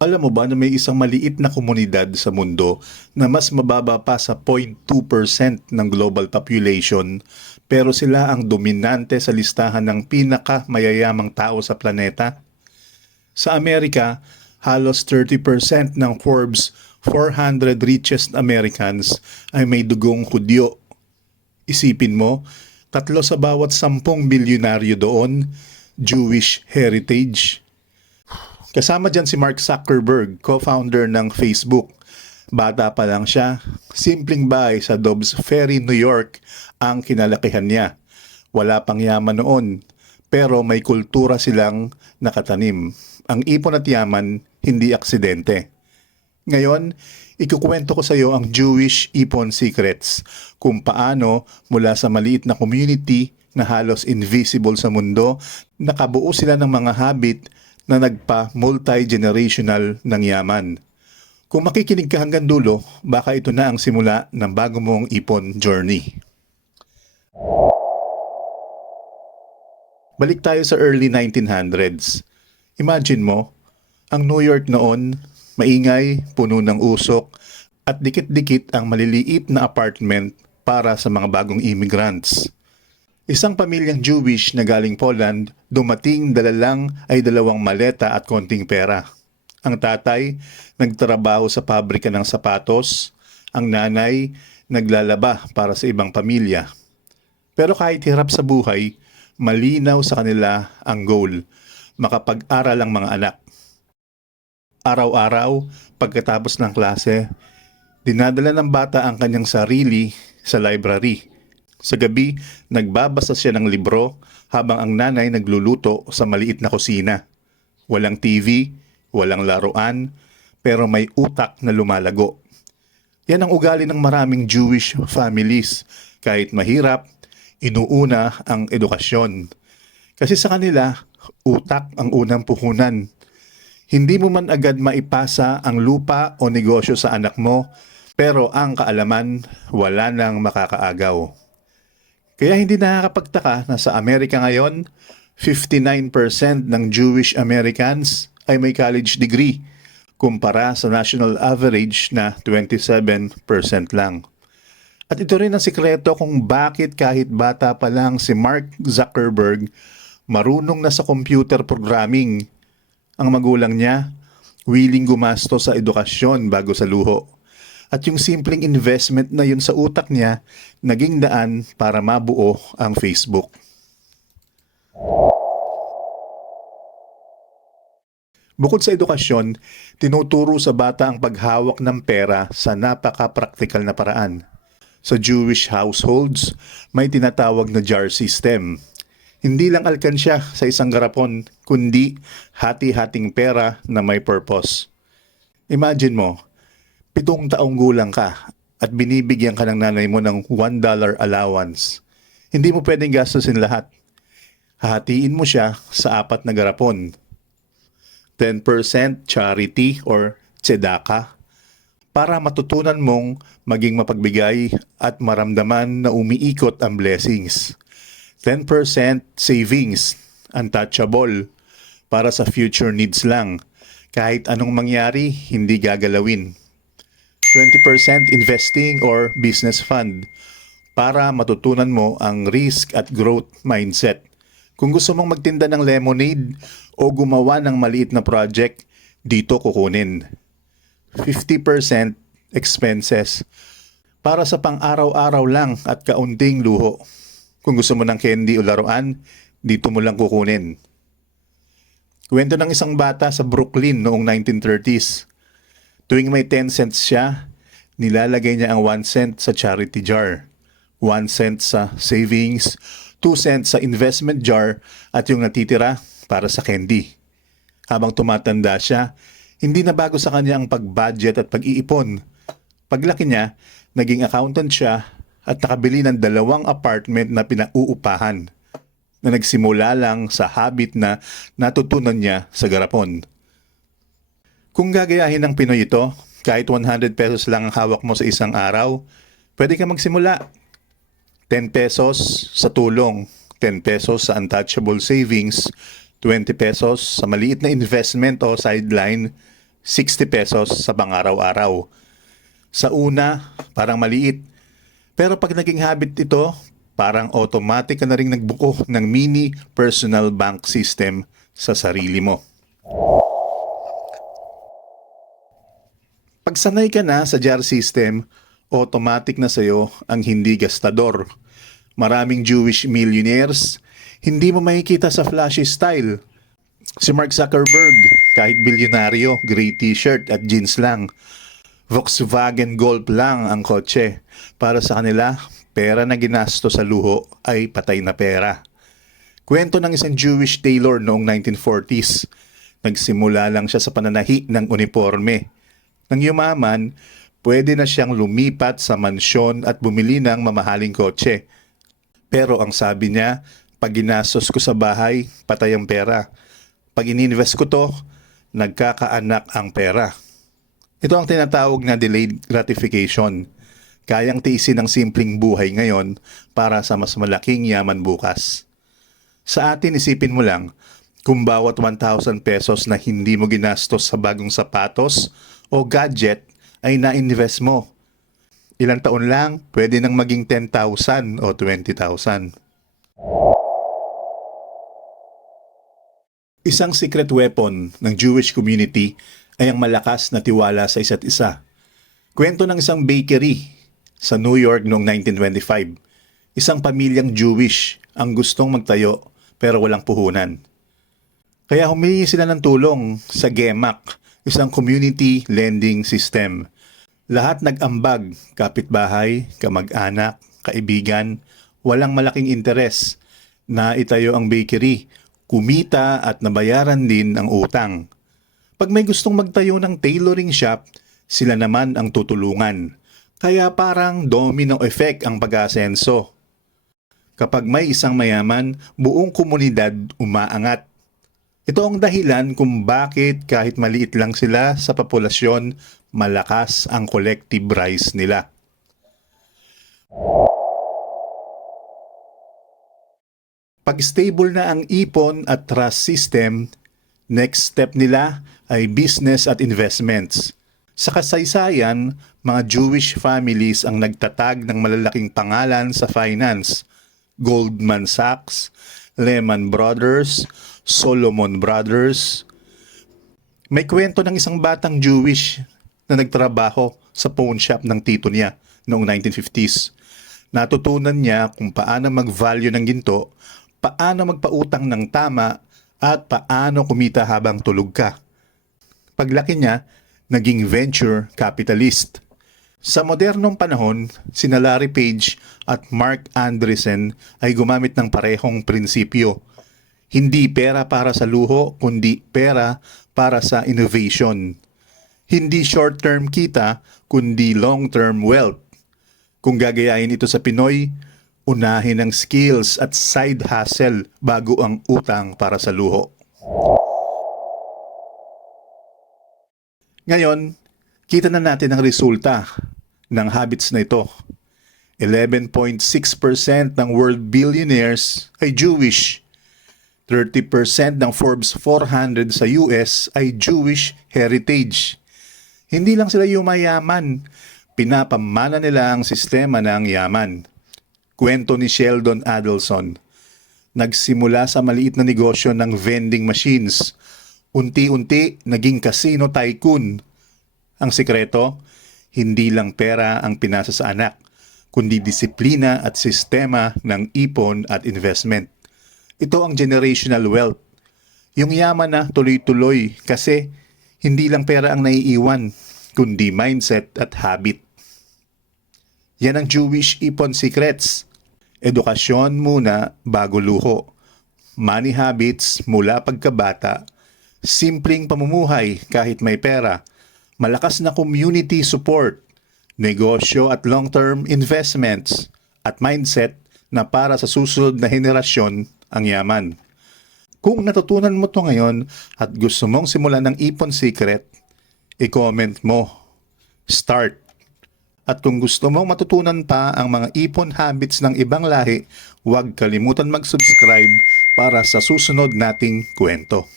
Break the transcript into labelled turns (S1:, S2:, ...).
S1: Alam mo ba na may isang maliit na komunidad sa mundo na mas mababa pa sa 0.2% ng global population pero sila ang dominante sa listahan ng pinakamayayamang tao sa planeta? Sa Amerika, halos 30% ng Forbes 400 richest Americans ay may dugong hudyo. Isipin mo, tatlo sa bawat sampung bilyonaryo doon, Jewish heritage. Kasama dyan si Mark Zuckerberg, co-founder ng Facebook. Bata pa lang siya, simpleng bahay sa Dobbs Ferry, New York ang kinalakihan niya. Wala pang yaman noon, pero may kultura silang nakatanim. Ang ipon at yaman, hindi aksidente. Ngayon, ikukwento ko sa iyo ang Jewish Ipon Secrets, kung paano mula sa maliit na community na halos invisible sa mundo, nakabuo sila ng mga habit na nagpa-multi-generational ng yaman. Kung makikinig ka hanggang dulo, baka ito na ang simula ng bago mong ipon journey. Balik tayo sa early 1900s. Imagine mo, ang New York noon, maingay, puno ng usok, at dikit-dikit ang maliliit na apartment para sa mga bagong immigrants. Isang pamilyang Jewish na galing Poland, dumating dala lang ay dalawang maleta at konting pera. Ang tatay, nagtrabaho sa pabrika ng sapatos. Ang nanay, naglalaba para sa ibang pamilya. Pero kahit hirap sa buhay, malinaw sa kanila ang goal, makapag-aral ang mga anak. Araw-araw, pagkatapos ng klase, dinadala ng bata ang kanyang sarili sa library. Sa gabi, nagbabasa siya ng libro habang ang nanay nagluluto sa maliit na kusina. Walang TV, walang laruan, pero may utak na lumalago. Yan ang ugali ng maraming Jewish families. Kahit mahirap, inuuna ang edukasyon. Kasi sa kanila, utak ang unang puhunan. Hindi mo man agad maipasa ang lupa o negosyo sa anak mo, pero ang kaalaman wala nang makakaagaw. Kaya hindi nakakapagtaka na sa Amerika ngayon, 59% ng Jewish Americans ay may college degree kumpara sa national average na 27% lang. At ito rin ang sikreto kung bakit kahit bata pa lang si Mark Zuckerberg marunong na sa computer programming. Ang magulang niya, willing gumasto sa edukasyon bago sa luho. At yung simpleng investment na yun sa utak niya, naging daan para mabuo ang Facebook. Bukod sa edukasyon, tinuturo sa bata ang paghawak ng pera sa napaka-praktikal na paraan. Sa Jewish households, may tinatawag na jar system. Hindi lang alkansya sa isang garapon, kundi hati-hating pera na may purpose. Imagine mo, pitong taong gulang ka at binibigyan ka ng nanay mo ng $1 allowance. Hindi mo pwedeng gastusin lahat. Hahatiin mo siya sa apat na garapon. 10% charity or tzedaka para matutunan mong maging mapagbigay at maramdaman na umiikot ang blessings. 10% savings, untouchable, para sa future needs lang. Kahit anong mangyari, hindi gagalawin. 20% investing or business fund para matutunan mo ang risk at growth mindset. Kung gusto mong magtinda ng lemonade o gumawa ng maliit na project, dito kukunin. 50% expenses para sa pang-araw-araw lang at kaunting luho. Kung gusto mo ng candy o laruan, dito mo lang kukunin. Kwento ng isang bata sa Brooklyn noong 1930s. Tuwing may 10 cents siya, nilalagay niya ang 1 cent sa charity jar, 1 cent sa savings, 2 cents sa investment jar at yung natitira para sa candy. Habang tumatanda siya, hindi na bago sa kanya ang pag-budget at pag-iipon. Paglaki niya, naging accountant siya at nakabili ng dalawang apartment na pinauupahan na nagsimula lang sa habit na natutunan niya sa garapon. Kung gagayahin ng Pinoy ito, kahit 100 pesos lang ang hawak mo sa isang araw, pwede ka magsimula. 10 pesos sa tulong, 10 pesos sa untouchable savings, 20 pesos sa maliit na investment o sideline, 60 pesos sa pang-araw-araw. Sa una, parang maliit. Pero pag naging habit ito, parang automatic ka na rin nagbuko ng mini personal bank system sa sarili mo. Pag sanay ka na sa jar system, automatic na sa'yo ang hindi gastador. Maraming Jewish millionaires, hindi mo makikita sa flashy style. Si Mark Zuckerberg, kahit bilyonaryo, gray t-shirt at jeans lang. Volkswagen Golf lang ang kotse. Para sa kanila, pera na ginasto sa luho ay patay na pera. Kwento ng isang Jewish tailor noong 1940s. Nagsimula lang siya sa pananahi ng uniforme. Nang yumaman, pwede na siyang lumipat sa mansyon at bumili ng mamahaling kotse. Pero ang sabi niya, pag ginastos ko sa bahay, patay ang pera. Pag ininvest ko to, nagkakaanak ang pera. Ito ang tinatawag na delayed gratification. Kayang tiisin ng simpleng buhay ngayon para sa mas malaking yaman bukas. Sa atin, isipin mo lang, kung bawat 1,000 pesos na hindi mo ginastos sa bagong sapatos o gadget ay na-invest mo. Ilang taon lang, pwede nang maging 10,000 o 20,000. Isang secret weapon ng Jewish community ay ang malakas na tiwala sa isa't isa. Kwento ng isang bakery sa New York noong 1925. Isang pamilyang Jewish ang gustong magtayo pero walang puhunan. Kaya humingi sila ng tulong sa GEMAC, isang community lending system. Lahat nag-ambag, kapitbahay, kamag-anak, kaibigan, walang malaking interes na itayo ang bakery, kumita at nabayaran din ang utang. Pag may gustong magtayo ng tailoring shop, sila naman ang tutulungan. Kaya parang domino effect ang pag-asenso. Kapag may isang mayaman, buong komunidad umaangat. Ito ang dahilan kung bakit kahit maliit lang sila sa populasyon, malakas ang collective rise nila. Pag stable na ang ipon at trust system, next step nila ay business at investments. Sa kasaysayan, mga Jewish families ang nagtatag ng malalaking pangalan sa finance. Goldman Sachs, Lehman Brothers, Solomon Brothers. May kwento ng isang batang Jewish na nagtrabaho sa pawn shop ng tito niya noong 1950s. Natutunan niya kung paano mag-value ng ginto, paano magpautang ng tama, at paano kumita habang tulog ka. Paglaki niya, naging venture capitalist. Sa modernong panahon, sina Larry Page at Mark Andreessen ay gumamit ng parehong prinsipyo. Hindi pera para sa luho, kundi pera para sa innovation. Hindi short-term kita, kundi long-term wealth. Kung gagayahin ito sa Pinoy, unahin ang skills at side hustle bago ang utang para sa luho. Ngayon, kita na natin ang resulta ng habits na ito. 11.6% ng world billionaires ay Jewish. 30% ng Forbes 400 sa US ay Jewish heritage. Hindi lang sila yumayaman, pinapamana nila ang sistema ng yaman. Kwento ni Sheldon Adelson. Nagsimula sa maliit na negosyo ng vending machines. Unti-unti naging casino tycoon. Ang sikreto, hindi lang pera ang pinasa sa anak, kundi disiplina at sistema ng ipon at investment. Ito ang generational wealth. Yung yaman na tuloy-tuloy kasi hindi lang pera ang naiiwan, kundi mindset at habit. Yan ang Jewish Ipon Secrets. Edukasyon muna bago luho. Money habits mula pagkabata. Simpleng pamumuhay kahit may pera. Malakas na community support. Negosyo at long-term investments. At mindset na para sa susunod na henerasyon ang yaman. Kung natutunan mo to ngayon at gusto mong simulan ng Ipon Secret, i-comment mo. Start. At kung gusto mong matutunan pa ang mga ipon habits ng ibang lahi, huwag kalimutan mag-subscribe para sa susunod nating kwento.